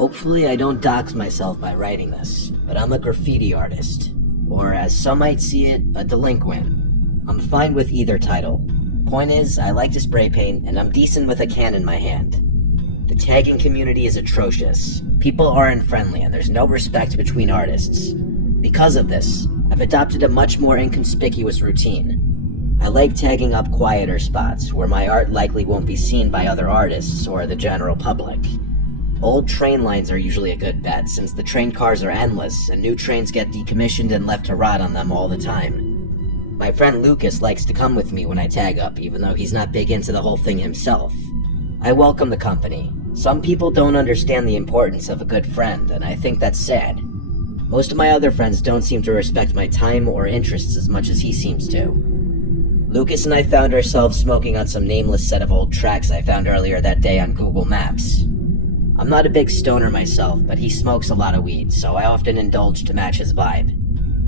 Hopefully I don't dox myself by writing this, but I'm a graffiti artist. Or as some might see it, a delinquent. I'm fine with either title. Point is, I like to spray paint, and I'm decent with a can in my hand. The tagging community is atrocious. People aren't friendly, and there's no respect between artists. Because of this, I've adopted a much more inconspicuous routine. I like tagging up quieter spots, where my art likely won't be seen by other artists or the general public. Old train lines are usually a good bet, since the train cars are endless, and new trains get decommissioned and left to rot on them all the time. My friend Lucas likes to come with me when I tag up, even though he's not big into the whole thing himself. I welcome the company. Some people don't understand the importance of a good friend, and I think that's sad. Most of my other friends don't seem to respect my time or interests as much as he seems to. Lucas and I found ourselves smoking on some nameless set of old tracks I found earlier that day on Google Maps. I'm not a big stoner myself, but he smokes a lot of weed, so I often indulge to match his vibe.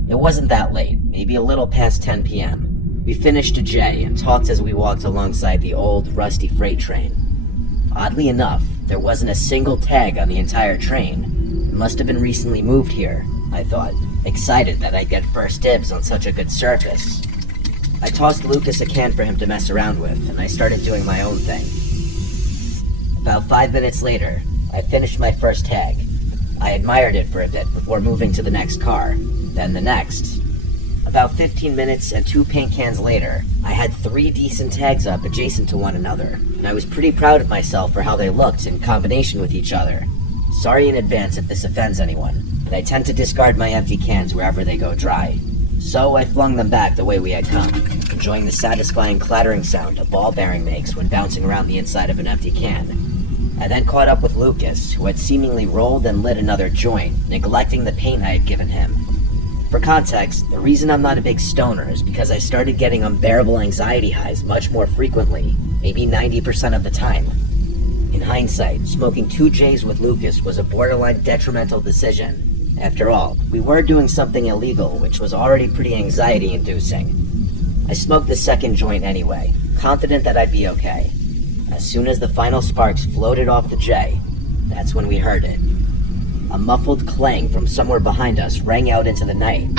It wasn't that late, maybe a little past 10 p.m. We finished a J and talked as we walked alongside the old, rusty freight train. Oddly enough, there wasn't a single tag on the entire train. It must have been recently moved here, I thought, excited that I'd get first dibs on such a good surface. I tossed Lucas a can for him to mess around with, and I started doing my own thing. About 5 minutes later, I finished my first tag. I admired it for a bit before moving to the next car, then the next. About 15 minutes and 2 paint cans later, I had 3 decent tags up adjacent to one another, and I was pretty proud of myself for how they looked in combination with each other. Sorry in advance if this offends anyone, but I tend to discard my empty cans wherever they go dry. So I flung them back the way we had come, enjoying the satisfying clattering sound a ball bearing makes when bouncing around the inside of an empty can. I then caught up with Lucas, who had seemingly rolled and lit another joint, neglecting the paint I had given him. For context, the reason I'm not a big stoner is because I started getting unbearable anxiety highs much more frequently, maybe 90% of the time. In hindsight, smoking 2 J's with Lucas was a borderline detrimental decision. After all, we were doing something illegal, which was already pretty anxiety-inducing. I smoked the second joint anyway, confident that I'd be okay. As soon as the final sparks floated off the J, that's when we heard it. A muffled clang from somewhere behind us rang out into the night.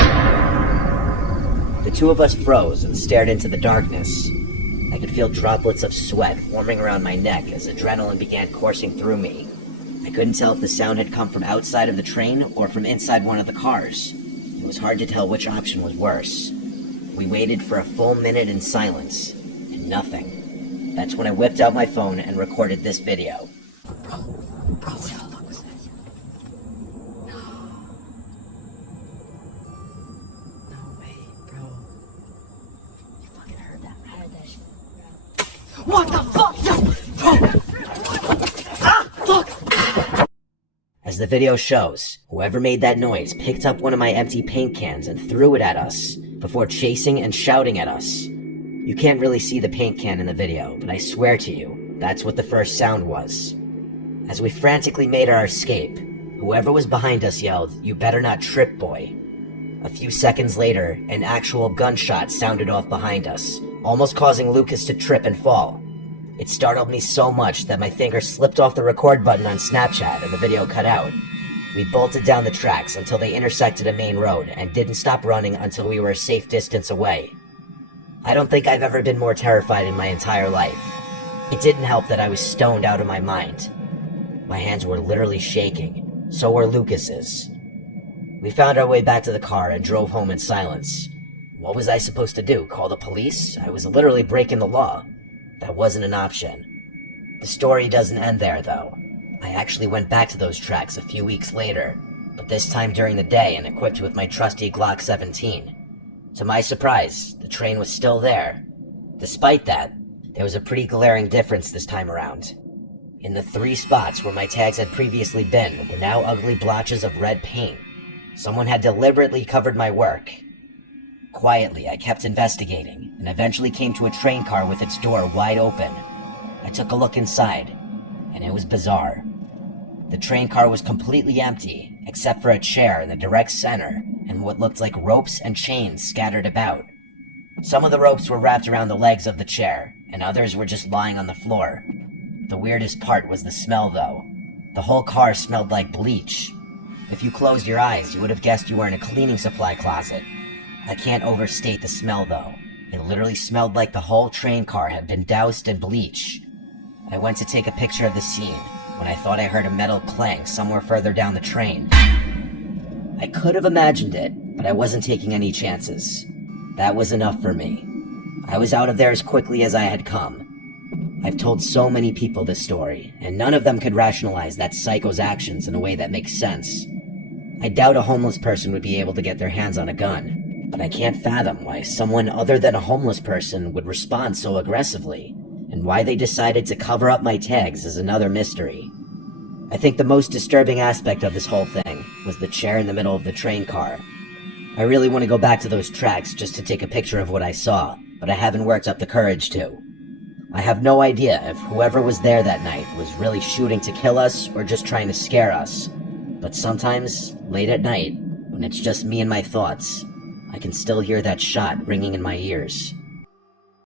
The two of us froze and stared into the darkness. I could feel droplets of sweat forming around my neck as adrenaline began coursing through me. I couldn't tell if the sound had come from outside of the train or from inside one of the cars. It was hard to tell which option was worse. We waited for a full minute in silence, and nothing. That's when I whipped out my phone and recorded this video. Bro, what the fuck was that? No. No way, bro. You fucking heard that? I heard that shit, bro. What the fuck? Yo, bro. Ah, fuck. As the video shows, whoever made that noise picked up one of my empty paint cans and threw it at us, before chasing and shouting at us. You can't really see the paint can in the video, but I swear to you, that's what the first sound was. As we frantically made our escape, whoever was behind us yelled, "You better not trip, boy." A few seconds later, an actual gunshot sounded off behind us, almost causing Lucas to trip and fall. It startled me so much that my finger slipped off the record button on Snapchat and the video cut out. We bolted down the tracks until they intersected a main road and didn't stop running until we were a safe distance away. I don't think I've ever been more terrified in my entire life. It didn't help that I was stoned out of my mind. My hands were literally shaking. So were Lucas's. We found our way back to the car and drove home in silence. What was I supposed to do? Call the police? I was literally breaking the law. That wasn't an option. The story doesn't end there, though. I actually went back to those tracks a few weeks later, but this time during the day and equipped with my trusty Glock 17. To my surprise, the train was still there. Despite that, there was a pretty glaring difference this time around. In the 3 spots where my tags had previously been were now ugly blotches of red paint. Someone had deliberately covered my work. Quietly, I kept investigating, and eventually came to a train car with its door wide open. I took a look inside, and it was bizarre. The train car was completely empty, except for a chair in the direct center, and what looked like ropes and chains scattered about. Some of the ropes were wrapped around the legs of the chair, and others were just lying on the floor. The weirdest part was the smell, though. The whole car smelled like bleach. If you closed your eyes, you would have guessed you were in a cleaning supply closet. I can't overstate the smell, though. It literally smelled like the whole train car had been doused in bleach. I went to take a picture of the scene when I thought I heard a metal clang somewhere further down the train. I could have imagined it, but I wasn't taking any chances. That was enough for me. I was out of there as quickly as I had come. I've told so many people this story, and none of them could rationalize that psycho's actions in a way that makes sense. I doubt a homeless person would be able to get their hands on a gun, but I can't fathom why someone other than a homeless person would respond so aggressively, and why they decided to cover up my tags is another mystery. I think the most disturbing aspect of this whole thing was the chair in the middle of the train car. I really want to go back to those tracks just to take a picture of what I saw, but I haven't worked up the courage to. I have no idea if whoever was there that night was really shooting to kill us or just trying to scare us. But sometimes, late at night, when it's just me and my thoughts, I can still hear that shot ringing in my ears.